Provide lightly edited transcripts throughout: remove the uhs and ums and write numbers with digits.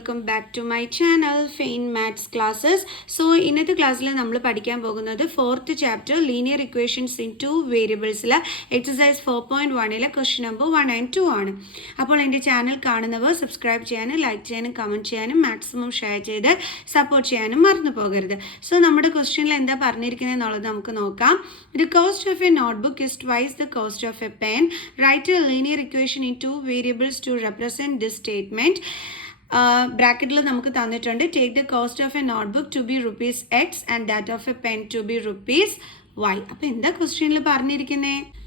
Welcome back to my channel fine maths classes. So ഇന്നത്തെ ക്ലാസ്സിൽ നമ്മൾ പഠിക്കാൻ പോകുന്നത് 4th chapter linear equations in 2 വേരിയബിൾസിലെ എക്സസൈസ് 4.1 ക്വസ്റ്റ്യൻ നമ്പർ 1 and 2 ആണ്. അപ്പോൾ എൻ്റെ ചാനൽ കാണുന്നവർ സബ്സ്ക്രൈബ് ചെയ്യാനും ലൈക്ക് ചെയ്യാനും കമൻറ്റ് ചെയ്യാനും മാക്സിമം ഷെയർ ചെയ്ത് സപ്പോർട്ട് ചെയ്യാനും മറന്നു പോകരുത്. സോ നമ്മുടെ ക്വസ്റ്റ്യനിൽ എന്താ പറഞ്ഞിരിക്കുന്നത് എന്നുള്ളത് നമുക്ക് നോക്കാം. The cost of a notebook is twice the cost of a pen. Write a linear equation in 2 variables to represent this statement. ബ്രാക്കറ്റിൽ നമുക്ക് തന്നിട്ടുണ്ട് take the cost of a notebook to be rupees x and that of a pen to be rupees y. അപ്പോൾ എന്താ ക്വസ്റ്റ്യനിൽ പറഞ്ഞിരിക്കുന്നത്?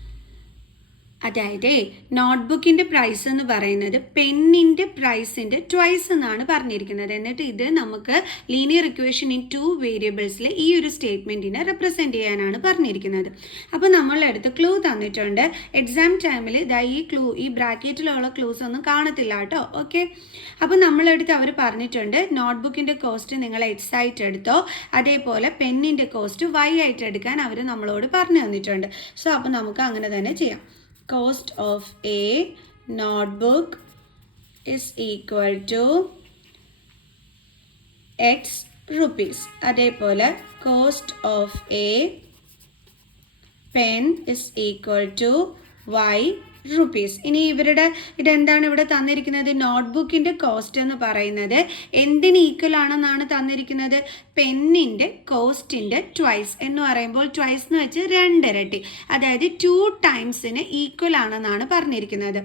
അതായത് നോട്ട്ബുക്കിൻ്റെ price എന്ന് പറയുന്നത് പെന്നിൻ്റെ പ്രൈസിൻ്റെ ട്വൈസ് എന്നാണ് പറഞ്ഞിരിക്കുന്നത്. എന്നിട്ട് ഇത് നമുക്ക് ലീനിയർ ഇക്വേഷൻ ഇൻ 2 വേരിയബിൾസിൽ ഈ ഒരു സ്റ്റേറ്റ്മെൻറ്റിനെ റെപ്രസെൻറ്റ് ചെയ്യാനാണ് പറഞ്ഞിരിക്കുന്നത്. അപ്പോൾ നമ്മളടുത്ത് ക്ലൂ തന്നിട്ടുണ്ട്. എക്സാം ടൈമിൽ ഈ ബ്രാക്കറ്റിലുള്ള ക്ലൂസ് ഒന്നും കാണത്തില്ല കേട്ടോ. ഓക്കെ, അപ്പോൾ നമ്മളടുത്ത് അവർ പറഞ്ഞിട്ടുണ്ട് നോട്ട്ബുക്കിൻ്റെ കോസ്റ്റ് നിങ്ങൾ എക്സ് ആയിട്ട് എടുത്തോ, അതേപോലെ പെന്നിൻ്റെ കോസ്റ്റ് വൈ ആയിട്ട് എടുക്കാൻ അവർ നമ്മളോട് പറഞ്ഞു തന്നിട്ടുണ്ട്. സോ അപ്പോൾ നമുക്ക് അങ്ങനെ തന്നെ ചെയ്യാം. Cost of a notebook is equal to x rupees. അതേപോലെ cost of a pen is equal to y rupees. ഇനി ഇതെന്താണ് ഇവിടെ തന്നിരിക്കുന്നത്? നോട്ട്ബുക്കിൻ്റെ കോസ്റ്റ് എന്ന് പറയുന്നത് എന്തിന് ഈക്വൽ ആണെന്നാണ് തന്നിരിക്കുന്നത്? പെന്നിൻ്റെ കോസ്റ്റിൻ്റെ ട്വൈസ് എന്ന് പറയുമ്പോൾ ട്വൈസ് എന്ന് വെച്ച് 2 ഇരട്ടി, അതായത് 2 ടൈംസിന് ഈക്വൽ ആണെന്നാണ് പറഞ്ഞിരിക്കുന്നത്.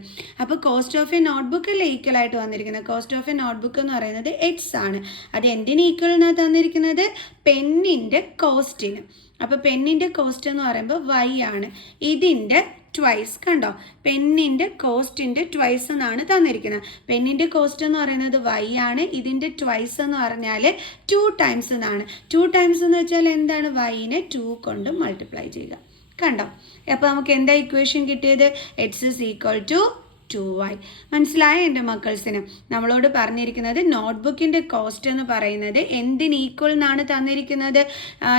അപ്പോൾ കോസ്റ്റ് ഓഫ് എ നോട്ട്ബുക്ക് അല്ലേ ഈക്വൽ ആയിട്ട് വന്നിരിക്കുന്നത്? കോസ്റ്റ് ഓഫ് എ നോട്ട്ബുക്ക് എന്ന് പറയുന്നത് എക്സ് ആണ്. അത് എന്തിന് ഈക്വൽ എന്നാണ് തന്നിരിക്കുന്നത്? പെന്നിൻ്റെ കോസ്റ്റിന്. അപ്പോൾ പെന്നിൻ്റെ കോസ്റ്റ് എന്ന് പറയുമ്പോൾ വൈ ആണ്. ഇതിൻ്റെ ട്വൈസ് കണ്ടോ, പെന്നിൻ്റെ കോസ്റ്റിൻ്റെ ട്വൈസ് എന്നാണ് തന്നിരിക്കുന്നത്. പെന്നിൻ്റെ കോസ്റ്റ് എന്ന് പറയുന്നത് വൈ ആണ്, ഇതിൻ്റെ ട്വൈസ് എന്ന് പറഞ്ഞാൽ 2 ടൈംസ് എന്നാണ്. 2 ടൈംസ് എന്ന് വെച്ചാൽ എന്താണ്? വൈനെ 2 കൊണ്ട് മൾട്ടിപ്ലൈ ചെയ്യുക. കണ്ടോ, അപ്പോൾ നമുക്ക് എന്താ ഇക്വേഷൻ കിട്ടിയത്? X is equal to 2y. മനസ്സിലായ എൻ്റെ മക്കൾസിന്? നമ്മളോട് പറഞ്ഞിരിക്കുന്നത് നോട്ട്ബുക്കിൻ്റെ കോസ്റ്റ് എന്ന് പറയുന്നത് എന്തിന് ഈക്വൽ എന്നാണ് തന്നിരിക്കുന്നത്?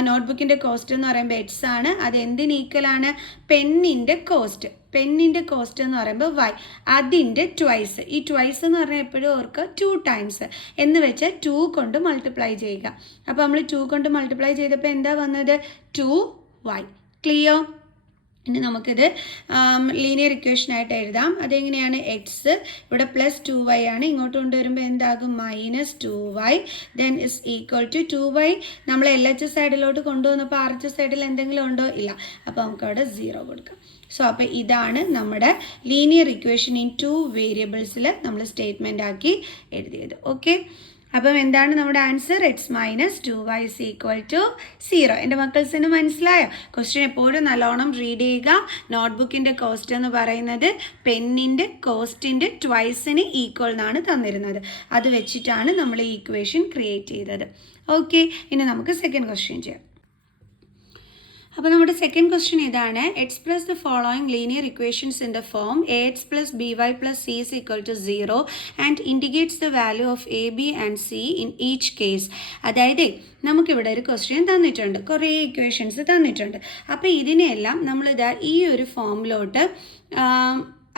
നോട്ട്ബുക്കിൻ്റെ കോസ്റ്റ് എന്ന് പറയുമ്പോൾ എക്സ് ആണ്. അത് എന്തിന് ഈക്വൽ ആണ്? പെന്നിൻ്റെ കോസ്റ്റ്. പെന്നിൻ്റെ കോസ്റ്റ് എന്ന് പറയുമ്പോൾ വൈ, അതിൻ്റെ ട്വൈസ്. ഈ ട്വൈസ് എന്ന് പറഞ്ഞാൽ എപ്പോഴും ഓർക്ക് 2 ടൈംസ് എന്ന് വെച്ചാൽ 2 കൊണ്ട് മൾട്ടിപ്ലൈ ചെയ്യുക. അപ്പോൾ നമ്മൾ 2 കൊണ്ട് മൾട്ടിപ്ലൈ ചെയ്തപ്പോൾ എന്താ വന്നത്? 2y. ക്ലിയർ? ഇനി നമുക്കിത് ലീനിയർ ഇക്വേഷനായിട്ട് എഴുതാം. അതെങ്ങനെയാണ്? എക്സ് ഇവിടെ +2y ആണ്, ഇങ്ങോട്ട് കൊണ്ടുവരുമ്പോൾ എന്താകും? -2y. Then is equal to 2y. നമ്മൾ LH സൈഡിലോട്ട് കൊണ്ടുവന്നപ്പോൾ RH സൈഡിൽ എന്തെങ്കിലും ഉണ്ടോ? ഇല്ല. അപ്പോൾ നമുക്ക് അവിടെ 0 കൊടുക്കാം. സോ അപ്പോൾ ഇതാണ് നമ്മുടെ ലീനിയർ ഇക്വേഷൻ ഇൻ 2 വേരിയബിൾസിൽ നമ്മൾ സ്റ്റേറ്റ്മെൻ്റ് ആക്കി എഴുതിയത്. ഓക്കെ, അപ്പം എന്താണ് നമ്മുടെ answer? X -2y is equal to 0. എൻ്റെ മക്കൾസിന് മനസ്സിലായോ? ക്വസ്റ്റ്യൻ എപ്പോഴും നല്ലോണം റീഡ് ചെയ്യുക. നോട്ട്ബുക്കിൻ്റെ കോസ്റ്റ് എന്ന് പറയുന്നത് പെന്നിൻ്റെ കോസ്റ്റിൻ്റെ ട്വൈസിന് ഈക്വൽ എന്നാണ് തന്നിരുന്നത്. അത് വെച്ചിട്ടാണ് നമ്മൾ ഈ ഇക്വേഷൻ ക്രിയേറ്റ് ചെയ്തത്. ഓക്കെ, ഇനി നമുക്ക് സെക്കൻഡ് ക്വസ്റ്റ്യൻ ചെയ്യാം. അപ്പോൾ നമ്മുടെ സെക്കൻഡ് ക്വസ്റ്റ്യൻ ഇതാണ്. Express the following linear equations in the form ax + by + c is equal to 0 and indicates the value of A B and C in each case. അതായത് നമുക്കിവിടെ ഒരു question തന്നിട്ടുണ്ട്, കുറേ equations തന്നിട്ടുണ്ട്. അപ്പോൾ ഇതിനെല്ലാം നമ്മളിതാ ഈ ഒരു ഫോമിലോട്ട്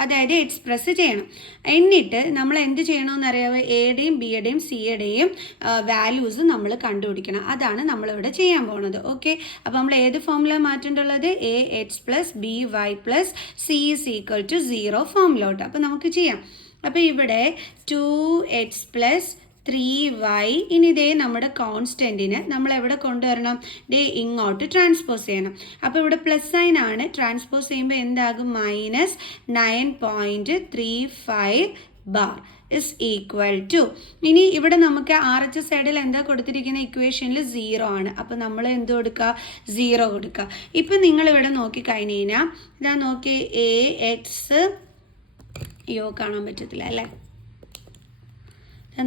അതായത് എക്സ്പ്രസ് ചെയ്യണം. എന്നിട്ട് നമ്മൾ എന്ത് ചെയ്യണമെന്നറിയാമോ? എയുടെയും ബിയുടെയും സിയുടെയും വാല്യൂസ് നമ്മൾ കണ്ടുപിടിക്കണം. അതാണ് നമ്മളിവിടെ ചെയ്യാൻ പോകുന്നത്. ഓക്കെ, അപ്പോൾ നമ്മൾ ഏത് ഫോമിലാണ് മാറ്റേണ്ടുള്ളത്? ax + by + c is equal to 0 ഫോമിലോട്ട്. അപ്പോൾ നമുക്ക് ചെയ്യാം. അപ്പോൾ ഇവിടെ 2x + 3y. ഇനി ഇതേ നമ്മുടെ കോൺസ്റ്റൻറ്റിന് നമ്മൾ എവിടെ കൊണ്ടുവരണം? ഇങ്ങോട്ട് ട്രാൻസ്പോസ് ചെയ്യണം. അപ്പോൾ ഇവിടെ പ്ലസ് സൈൻ ആണ്, ട്രാൻസ്പോസ് ചെയ്യുമ്പോൾ എന്താകും? -9.35 ബാർ ഇസ് ഈക്വൽ ടു. ഇനി ഇവിടെ നമുക്ക് RH സൈഡിൽ എന്താ കൊടുത്തിരിക്കുന്ന? ഇക്വേഷനിൽ 0 ആണ്. അപ്പോൾ നമ്മൾ എന്ത് കൊടുക്കുക? 0 കൊടുക്കുക. ഇപ്പം നിങ്ങളിവിടെ നോക്കിക്കഴിഞ്ഞ് കഴിഞ്ഞാൽ ഇതാ നോക്കി, ax കാണാൻ പറ്റത്തില്ല അല്ലേ?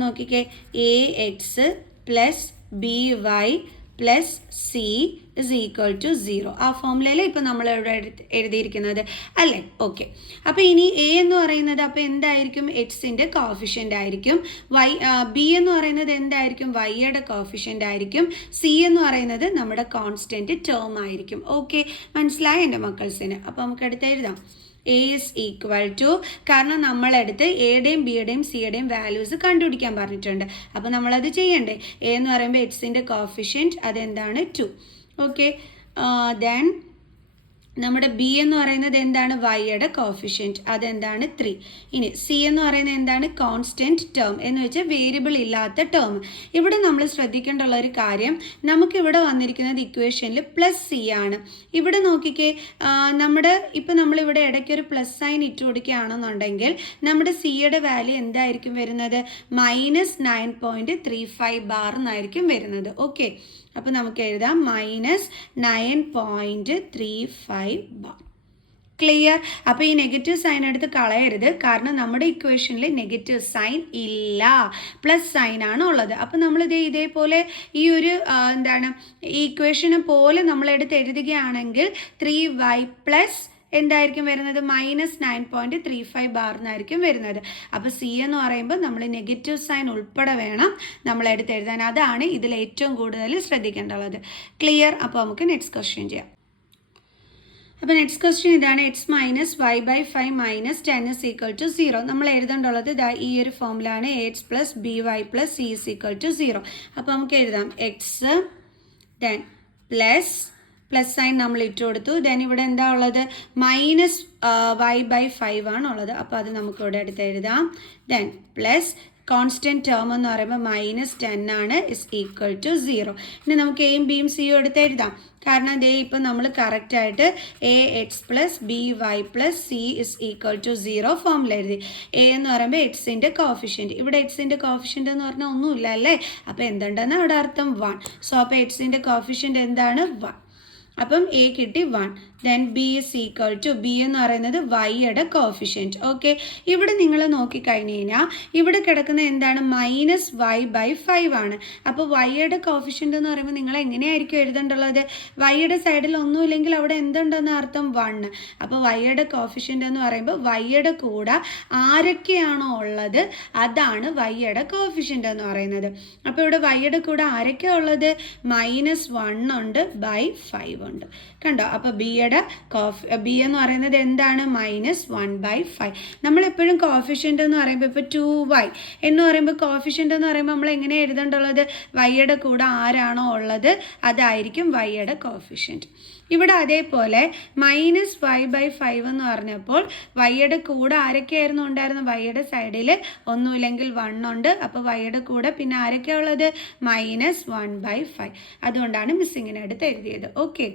നോക്കിക്കേ, ax + by + c is equal to 0. ആ ഫോമുലയിൽ ഇപ്പോൾ നമ്മളിവിടെ എഴുതിയിരിക്കുന്നത് അല്ലേ? ഓക്കെ, അപ്പോൾ ഇനി എ എന്ന് പറയുന്നത് അപ്പോൾ എന്തായിരിക്കും? എക്സിൻ്റെ കോഫിഷ്യൻ്റ് ആയിരിക്കും. ബി എന്ന് പറയുന്നത് എന്തായിരിക്കും? വൈയുടെ കോഫിഷ്യൻ്റ് ആയിരിക്കും. സി എന്ന് പറയുന്നത് നമ്മുടെ കോൺസ്റ്റൻറ്റ് ടേം ആയിരിക്കും. ഓക്കെ, മനസ്സിലായ എൻ്റെ മക്കൾസിന്? അപ്പോൾ നമുക്ക് അടുത്ത് എഴുതാം. എ ഇസ് ഈക്വൽ ടു, കാരണം നമ്മളെടുത്ത് എയുടെയും ബിയുടെയും സിയുടെയും വാല്യൂസ് കണ്ടുപിടിക്കാൻ പറഞ്ഞിട്ടുണ്ട്. അപ്പോൾ നമ്മളത് ചെയ്യണ്ടേ. എ എന്ന് പറയുമ്പോൾ എക്സിൻ്റെ കോഫിഷ്യൻറ്റ് അതെന്താണ് 2. ഓക്കെ, ദെൻ നമ്മുടെ ബി എന്ന് പറയുന്നത് എന്താണ്, വൈയുടെ കോഫിഷ്യൻറ്റ് അതെന്താണ് 3. ഇനി സി എന്ന് പറയുന്നത് എന്താണ്, കോൺസ്റ്റൻറ്റ് ടേം എന്ന് വെച്ചാൽ വേരിയബിൾ ഇല്ലാത്ത ടേം. ഇവിടെ നമ്മൾ ശ്രദ്ധിക്കേണ്ടുള്ള ഒരു കാര്യം, നമുക്കിവിടെ വന്നിരിക്കുന്നത് ഇക്വേഷനിൽ പ്ലസ് സി ആണ്. ഇവിടെ നോക്കിക്കേ, ഇപ്പം നമ്മളിവിടെ ഇടയ്ക്കൊരു പ്ലസ് സൈൻ ഇട്ട് കൊടുക്കുകയാണെന്നുണ്ടെങ്കിൽ നമ്മുടെ സിയുടെ വാല്യൂ എന്തായിരിക്കും വരുന്നത്, -9.35 ബാർ എന്നായിരിക്കും വരുന്നത്. ഓക്കെ, അപ്പോൾ നമുക്ക് എഴുതാം -9.35 ബാർ. ക്ലിയർ. അപ്പോൾ ഈ നെഗറ്റീവ് സൈൻ എടുത്ത് കളയരുത്, കാരണം നമ്മുടെ ഇക്വേഷനിൽ നെഗറ്റീവ് സൈൻ ഇല്ല, പ്ലസ് സൈൻ ആണ് ഉള്ളത്. അപ്പോൾ നമ്മളിത് ഇതേപോലെ ഈ ഒരു ഈ ഇക്വേഷനെ പോലെ നമ്മളെടുത്ത് എഴുതുകയാണെങ്കിൽ 3y പ്ലസ് എന്തായിരിക്കും വരുന്നത്, -9.35 ബാർ എന്നായിരിക്കും വരുന്നത്. അപ്പോൾ സി എന്ന് പറയുമ്പോൾ നമ്മൾ നെഗറ്റീവ് സൈൻ ഉൾപ്പെടെ വേണം നമ്മളെടുത്ത് എഴുതാൻ. അതാണ് ഇതിൽ ഏറ്റവും കൂടുതൽ ശ്രദ്ധിക്കേണ്ടത്. ക്ലിയർ. അപ്പോൾ നമുക്ക് നെക്സ്റ്റ് ക്വസ്റ്റ്യൻ ചെയ്യാം. അപ്പോൾ നെക്സ്റ്റ് ക്വസ്റ്റ്യൻ ഇതാണ്, x-y/5 - 10 = 0. നമ്മൾ എഴുതേണ്ടുള്ളത് ഈ ഒരു ഫോമിലാണ്, ax + by + c = 0. അപ്പോൾ നമുക്ക് എഴുതാം എക്സ്, ദെൻ പ്ലസ് സൈൻ നമ്മൾ ഇട്ട് കൊടുത്തു. ദെൻ ഇവിടെ എന്താ ഉള്ളത്, -y/5 ആണുള്ളത്. അപ്പോൾ അത് നമുക്കിവിടെ എടുത്ത് എഴുതാം. ദെൻ പ്ലസ് കോൺസ്റ്റൻറ്റ് ടേം എന്ന് പറയുമ്പോൾ -10 ആണ്, ഇസ് ഈക്വൽ ടു 0. ഇനി നമുക്ക് എയും ബിയും സിയും എടുത്ത് എഴുതാം, കാരണം അതേ ഇപ്പം നമ്മൾ കറക്റ്റായിട്ട് ax + by + c = 0 ഫോമിൽ എഴുതി. എ എന്ന് പറയുമ്പോൾ എക്സിൻ്റെ കോഫിഷ്യൻറ്റ്, ഇവിടെ എക്സിൻ്റെ കോഫിഷ്യൻ്റ് എന്ന് പറഞ്ഞാൽ ഒന്നുമില്ല അല്ലേ. അപ്പോൾ എന്തുണ്ടെന്ന് അവിടെ അർത്ഥം 1. സോ അപ്പോൾ എക്സിൻ്റെ കോഫിഷ്യൻ്റ് എന്താണ് 1. അപ്പം എ കിട്ടി 1. Then B is equal to, B എന്ന് പറയുന്നത് വൈയുടെ കോഫിഷ്യൻറ്റ്. ഓക്കെ, ഇവിടെ നിങ്ങൾ നോക്കിക്കഴിഞ്ഞ് കഴിഞ്ഞാൽ ഇവിടെ കിടക്കുന്ന എന്താണ്, -y/5 ആണ്. അപ്പോൾ വൈയുടെ കോഫിഷ്യൻ്റ് എന്ന് പറയുമ്പോൾ നിങ്ങൾ എങ്ങനെയായിരിക്കും എഴുതേണ്ടുള്ളത്, വൈയുടെ സൈഡിൽ ഒന്നുമില്ലെങ്കിൽ അവിടെ എന്തുണ്ടെന്ന് അർത്ഥം 1. അപ്പോൾ വൈയുടെ കോഫിഷ്യൻ്റ് എന്ന് പറയുമ്പോൾ വൈയുടെ കൂടെ ആരൊക്കെയാണോ ഉള്ളത് അതാണ് വൈയുടെ കോഫിഷ്യൻ്റ് എന്ന് പറയുന്നത്. അപ്പോൾ ഇവിടെ വൈയുടെ കൂടെ ആരൊക്കെയാണ് ഉള്ളത്, -1 ഉണ്ട്, /5 ഉണ്ട്. കണ്ടോ. അപ്പോൾ ബിയുടെ ബി എന്ന് പറയുന്നത് എന്താണ്, -1/5. നമ്മളെപ്പോഴും കോഫിഷ്യൻ്റ് എന്ന് പറയുമ്പോൾ ഇപ്പോൾ 2y എന്ന് പറയുമ്പോൾ കോഫിഷ്യൻ്റ് എന്ന് പറയുമ്പോൾ നമ്മൾ എങ്ങനെ എഴുതേണ്ടുള്ളത്, വൈയുടെ കൂടെ ആരാണോ ഉള്ളത് അതായിരിക്കും വൈയുടെ കോഫിഷ്യൻറ്റ്. ഇവിടെ അതേപോലെ -y/5 എന്ന് പറഞ്ഞപ്പോൾ വൈയുടെ കൂടെ ആരൊക്കെയായിരുന്നു ഉണ്ടായിരുന്നത്, വൈയുടെ സൈഡിൽ ഒന്നുമില്ലെങ്കിൽ 1 ഉണ്ട്. അപ്പോൾ വൈയുടെ കൂടെ പിന്നെ ആരൊക്കെയാണ് ഉള്ളത്, -1/5. അതുകൊണ്ടാണ് മിസ്സിങ്ങിനെ എടുത്ത് എഴുതിയത്. Okay,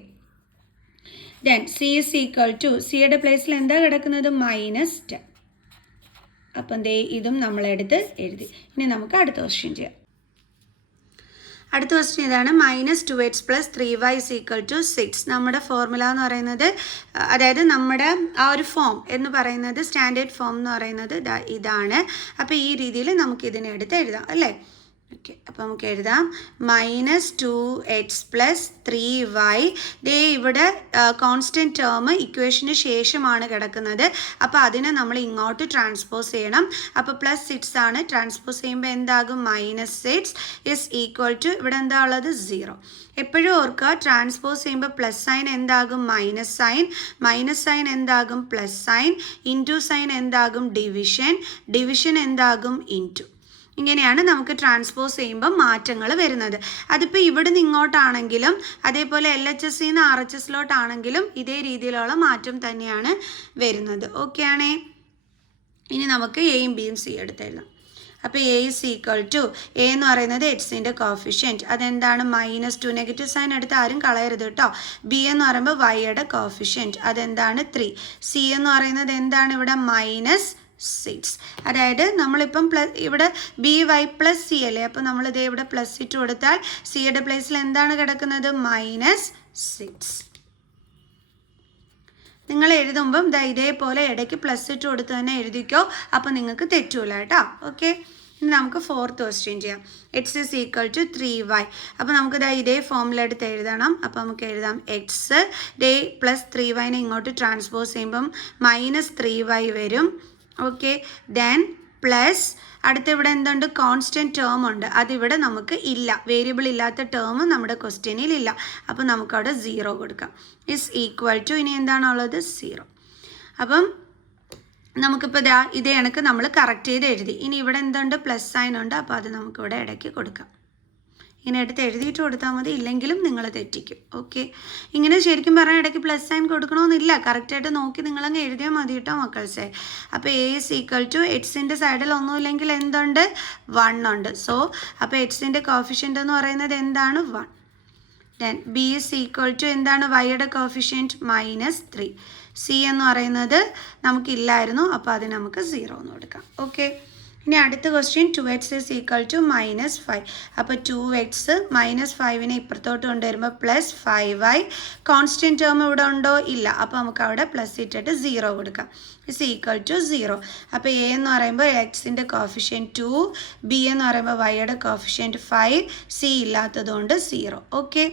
then C is equal to, സിയുടെ പ്ലേസിൽ എന്താ കിടക്കുന്നത്, -10. അപ്പം ഇതും നമ്മളെടുത്ത് എഴുതി. ഇനി നമുക്ക് അടുത്ത ക്വസ്റ്റ്യൻ ചെയ്യാം. അടുത്ത ക്വസ്റ്റ്യൻ ഇതാണ്, -2x + 3y = 6. നമ്മുടെ ഫോർമുല എന്ന് പറയുന്നത്, അതായത് നമ്മുടെ ആ ഒരു ഫോം എന്ന് പറയുന്നത്, സ്റ്റാൻഡേർഡ് ഫോം എന്ന് പറയുന്നത് ഇതാണ്. അപ്പോൾ ഈ രീതിയിൽ നമുക്കിതിനെ എടുത്ത് എഴുതാം അല്ലേ. ഓക്കെ, അപ്പോൾ നമുക്ക് എഴുതാം -2x + 3y. ഇവിടെ കോൺസ്റ്റൻറ്റ് ടേം ഇക്വേഷന് ശേഷമാണ് കിടക്കുന്നത്. അപ്പോൾ അതിനെ നമ്മൾ ഇങ്ങോട്ട് ട്രാൻസ്പോസ് ചെയ്യണം. അപ്പോൾ +6 ആണ്, ട്രാൻസ്പോസ് ചെയ്യുമ്പോൾ എന്താകും, -6 ഇസ് ഈക്വൽ ടു, ഇവിടെ എന്താ ഉള്ളത്, 0. എപ്പോഴും ഓർക്കുക, ട്രാൻസ്പോസ് ചെയ്യുമ്പോൾ പ്ലസ് സൈൻ എന്താകും, മൈനസ് സൈൻ എന്താകും, പ്ലസ് സൈൻ, ഇൻറ്റു സൈൻ എന്താകും, ഡിവിഷൻ എന്താകും, ഇൻറ്റു. ഇങ്ങനെയാണ് നമുക്ക് ട്രാൻസ്പോസ് ചെയ്യുമ്പോൾ മാറ്റങ്ങൾ വരുന്നത്. അതിപ്പോൾ ഇവിടെ നിന്ന് ഇങ്ങോട്ടാണെങ്കിലും അതേപോലെ LHS നിന്ന് RHSലോട്ടാണെങ്കിലും ഇതേ രീതിയിലുള്ള മാറ്റം തന്നെയാണ് വരുന്നത്. ഓക്കെ ആണേ. ഇനി നമുക്ക് എയും ബിയും സി എടുത്തെഴുതാം. അപ്പോൾ A is equal to, A എന്ന് പറയുന്നത് എക്സിൻ്റെ കോഫിഷ്യൻറ്റ് അതെന്താണ്, -2. നെഗറ്റീവ് സൈൻ എടുത്ത് ആരും കളയരുത് കേട്ടോ. ബി എന്ന് പറയുമ്പോൾ വൈയുടെ കോഫിഷ്യൻറ്റ് അതെന്താണ് 3. സി എന്ന് പറയുന്നത് എന്താണ് ഇവിടെ, -6. അതായത് നമ്മളിപ്പം ഇവിടെ by + c അല്ലേ. അപ്പോൾ നമ്മളിതേ ഇവിടെ പ്ലസ് ഇട്ട് കൊടുത്താൽ സിയുടെ പ്ലേസിൽ എന്താണ് കിടക്കുന്നത്, -6. നിങ്ങൾ എഴുതുമ്പം ഇതേപോലെ ഇടയ്ക്ക് പ്ലസ് ഇട്ട് കൊടുത്ത് തന്നെ എഴുതിക്കോ, അപ്പോൾ നിങ്ങൾക്ക് തെറ്റൂല കേട്ടോ. ഓക്കെ, ഇനി നമുക്ക് ഫോർത്ത് ക്വസ്റ്റ്യൻ ചെയ്യാം. x is equal to 3y. അപ്പോൾ നമുക്ക് ഇതേ ഫോമിലെടുത്ത് എഴുതണം. അപ്പോൾ നമുക്ക് എഴുതാം എക്സ് പ്ലസ് 3y ഇങ്ങോട്ട് ട്രാൻസ്പോസ് ചെയ്യുമ്പം -3y വരും. ഓക്കെ, ദെൻ പ്ലസ് അടുത്ത ഇവിടെ എന്തുണ്ട്, കോൺസ്റ്റൻറ്റ് ടേം ഉണ്ട്, അതിവിടെ നമുക്ക് ഇല്ല, വേരിയബിൾ ഇല്ലാത്ത ടേം നമ്മുടെ ക്വസ്റ്റ്യനിൽ ഇല്ല. അപ്പോൾ നമുക്കവിടെ 0 കൊടുക്കാം. ഇസ് ഈക്വൽ ടു, ഇനി എന്താണുള്ളത്, 0. അപ്പം നമുക്കിപ്പോൾ ഇതാ ഇതേ കണക്ക് നമ്മൾ കറക്റ്റ് ചെയ്ത് എഴുതി. ഇനി ഇവിടെ എന്തുണ്ട്, പ്ലസ് സൈൻ ഉണ്ട്. അപ്പോൾ അത് നമുക്കിവിടെ ഇടയ്ക്ക് കൊടുക്കാം. ഇങ്ങനെ എടുത്ത് എഴുതിയിട്ട് കൊടുത്താൽ മതി, ഇല്ലെങ്കിലും നിങ്ങൾ തെറ്റിക്കും. ഓക്കെ, ഇങ്ങനെ ശരിക്കും പറഞ്ഞാൽ ഇടയ്ക്ക് പ്ലസ് സൈൻ കൊടുക്കണമെന്നില്ല, കറക്റ്റായിട്ട് നോക്കി നിങ്ങളങ്ങ് എഴുതിയാൽ മതി കേട്ടോ മക്കൾസേ. അപ്പോൾ എ ഇസ് ഈക്വൽ ടു എക്സിൻ്റെ സൈഡിൽ ഒന്നുമില്ലെങ്കിൽ എന്തുണ്ട്, 1 ഉണ്ട്. സോ അപ്പോൾ എക്സിൻ്റെ കോഫിഷ്യൻ്റ് എന്ന് പറയുന്നത് എന്താണ്, 1. Then B is equal to എന്താണ്, വൈയുടെ കോഫിഷ്യൻറ്റ് -3. സി എന്ന് പറയുന്നത് നമുക്കില്ലായിരുന്നു, അപ്പോൾ അത് നമുക്ക് 0 എന്ന് കൊടുക്കാം. ഓക്കെ, ഇനി അടുത്ത question 2x is equal to -5. അപ്പോൾ 2x -5നെ ഇപ്പുറത്തോട്ട് കൊണ്ടുവരുമ്പോൾ +5y. കോൺസ്റ്റൻറ്റ് ടേം ഇവിടെ ഉണ്ടോ, ഇല്ല. അപ്പോൾ നമുക്ക് അവിടെ പ്ലസ് ഇട്ടിട്ട് 0 കൊടുക്കാം. Is equal to 0. അപ്പോൾ എ എന്ന് പറയുമ്പോൾ എക്സിൻ്റെ കോഫിഷ്യൻറ്റ് 2, ബി എന്ന് പറയുമ്പോൾ വൈയുടെ കോഫിഷ്യൻറ്റ് 5, സി ഇല്ലാത്തതുകൊണ്ട് 0. ഓക്കെ,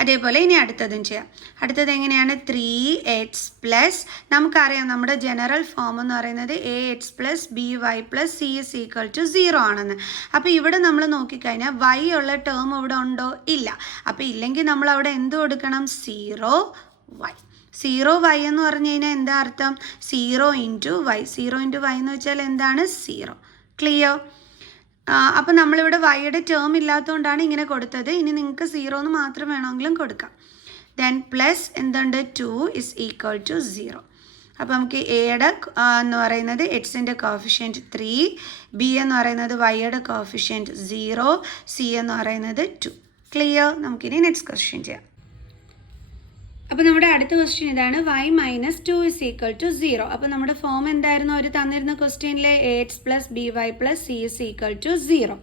അതേപോലെ ഇനി അടുത്തതും ചെയ്യാം. അടുത്തത് എങ്ങനെയാണ്, 3x പ്ലസ്, നമുക്കറിയാം നമ്മുടെ ജനറൽ ഫോം എന്ന് പറയുന്നത് ax plus by plus c is equal to 0 ആണെന്ന്. അപ്പോൾ ഇവിടെ നമ്മൾ നോക്കിക്കഴിഞ്ഞാൽ y ഉള്ള ടേം ഇവിടെ ഉണ്ടോ, ഇല്ല. അപ്പോൾ ഇല്ലെങ്കിൽ നമ്മൾ അവിടെ എന്ത് കൊടുക്കണം, 0y. 0y എന്ന് പറഞ്ഞു കഴിഞ്ഞാൽ എന്താ അർത്ഥം, 0 ഇൻറ്റു y. 0 ഇൻറ്റു y എന്ന് വെച്ചാൽ എന്താണ്, 0. ക്ലിയർ? അപ്പോൾ നമ്മളിവിടെ വൈയുടെ ടേം ഇല്ലാത്തതുകൊണ്ടാണ് ഇങ്ങനെ കൊടുത്തത്. ഇനി നിങ്ങൾക്ക് 0 എന്ന് മാത്രം വേണമെങ്കിലും കൊടുക്കാം. ദെൻ പ്ലസ് എന്തുണ്ട്, 2 ഇസ് ഈക്വൽ ടു 0. അപ്പോൾ നമുക്ക് എയുടെ എന്ന് പറയുന്നത് എക്സിൻ്റെ കോഫിഷ്യൻറ്റ് 3, ബി എന്ന് പറയുന്നത് വൈയുടെ കോഫിഷ്യൻറ്റ് 0, സി എന്ന് പറയുന്നത് 2. ക്ലിയർ? നമുക്കിനി നെക്സ്റ്റ് ക്വസ്റ്റ്യൻ ചെയ്യാം. അപ്പോൾ നമ്മുടെ അടുത്ത ക്വസ്റ്റ്യൻ ഇതാണ്, y - 2 ഇസ് ഈക്വൽ ടു 0. അപ്പോൾ നമ്മുടെ ഫോം എന്തായിരുന്നു, ഒരു തന്നിരുന്ന ക്വസ്റ്റ്യനിലെ ax plus by plus c is equal to 0.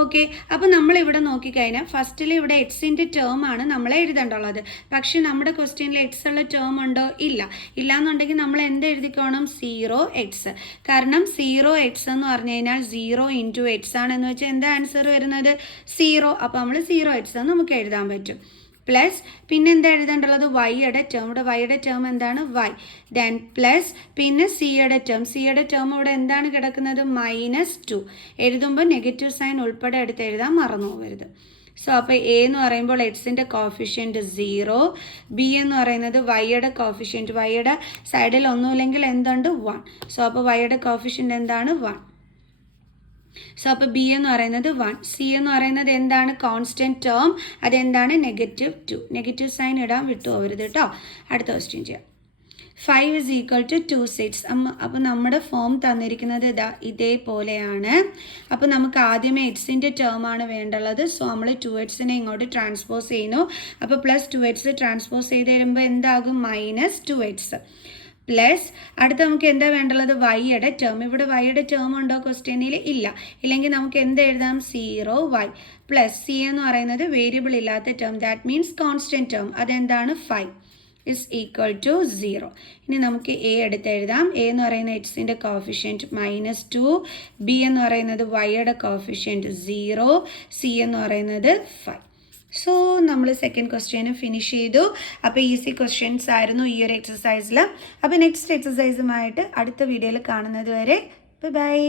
Okay, അപ്പോൾ നമ്മളിവിടെ നോക്കിക്കഴിഞ്ഞാൽ ഫസ്റ്റിൽ ഇവിടെ എക്സിൻ്റെ ടേം ആണ് നമ്മൾ എഴുതേണ്ടുള്ളത്. പക്ഷേ നമ്മുടെ ക്വസ്റ്റ്യനിൽ എക്സ് ഉള്ള ടേം ഉണ്ടോ, ഇല്ല. ഇല്ലയെന്നുണ്ടെങ്കിൽ നമ്മൾ എന്ത് എഴുതിക്കോണം, 0x. കാരണം 0x എന്ന് പറഞ്ഞു കഴിഞ്ഞാൽ 0 ഇൻറ്റു എക്സ് ആണെന്ന് വെച്ചാൽ എന്താ ആൻസർ വരുന്നത്, 0. അപ്പോൾ നമ്മൾ 0x എന്ന് നമുക്ക് എഴുതാൻ പറ്റും. പ്ലസ് പിന്നെ എന്താ എഴുതേണ്ടുള്ളത്, വൈയുടെ ടേം. ഇവിടെ വൈയുടെ ടേം എന്താണ്, y. ദെൻ പ്ലസ് പിന്നെ സിയുടെ ടേം ഇവിടെ എന്താണ് കിടക്കുന്നത്, -2. എഴുതുമ്പോൾ നെഗറ്റീവ് സൈൻ ഉൾപ്പെടെ എടുത്ത് എഴുതാൻ മറന്നു പോകരുത്. സോ അപ്പോൾ എ എന്ന് പറയുമ്പോൾ എക്സിൻ്റെ കോഫിഷ്യൻറ്റ് 0, ബി എന്ന് പറയുന്നത് വൈയുടെ കോഫിഷ്യൻറ്റ്, വൈയുടെ സൈഡിൽ ഒന്നുമില്ലെങ്കിൽ എന്തുണ്ട്, 1. സോ അപ്പോൾ വൈയുടെ കോഫിഷ്യൻറ്റ് എന്താണ്, 1. സോ അപ്പോൾ ബി എന്ന് പറയുന്നത് 1. സി എന്ന് പറയുന്നത് എന്താണ്, കോൺസ്റ്റൻറ്റ് ടേം, അതെന്താണ്, -2. നെഗറ്റീവ് സൈൻ ഇടാൻ വിട്ടു പോകരുത് കേട്ടോ. അടുത്ത ക്വസ്റ്റ്യൻ ചെയ്യാം. 5 ഇസ് ഈക്വൽ ടു 2/6. അപ്പോൾ നമ്മുടെ ഫോം തന്നിരിക്കുന്നത് ഇതേപോലെയാണ്. അപ്പോൾ നമുക്ക് ആദ്യമേ എക്സിൻ്റെ ടേം ആണ് വേണ്ടുള്ളത്. സോ നമ്മൾ 2xനെ ഇങ്ങോട്ട് ട്രാൻസ്പോസ് ചെയ്യുന്നു. അപ്പോൾ പ്ലസ് 2x ട്രാൻസ്പോസ് ചെയ്ത് തരുമ്പോൾ എന്താകും, -2x. പ്ലസ് അടുത്ത് നമുക്ക് എന്താ വേണ്ടുള്ളത്, വൈയുടെ ടേം. ഇവിടെ വൈയുടെ ടേം ഉണ്ടോ ക്വസ്റ്റ്യനിൽ, ഇല്ല. ഇല്ലെങ്കിൽ നമുക്ക് എന്ത് എഴുതാം, 0y. പ്ലസ് സി എന്ന് പറയുന്നത് വേരിയബിൾ ഇല്ലാത്ത term, that means constant term, അതെന്താണ്, 5 ഇസ് ഈക്വൽ ടു 0. ഇനി നമുക്ക് എ എടുത്ത് എഴുതാം. എ എന്ന് പറയുന്നത് എക്സിൻ്റെ കോഫിഷ്യൻറ്റ് -2, ബി എന്ന് പറയുന്നത് വൈയുടെ കോഫിഷ്യൻറ്റ് 0, സി എന്ന് പറയുന്നത് 5. സോ നമ്മൾ സെക്കൻഡ് ക്വസ്റ്റ്യന് ഫിനിഷ് ചെയ്തു. അപ്പോൾ ഈസി ക്വസ്റ്റ്യൻസ് ആയിരുന്നു ഈ ഒരു എക്സസൈസിൽ. അപ്പോൾ നെക്സ്റ്റ് എക്സസൈസുമായിട്ട് അടുത്ത വീഡിയോയിൽ കാണുന്നത് വരെ ബൈ.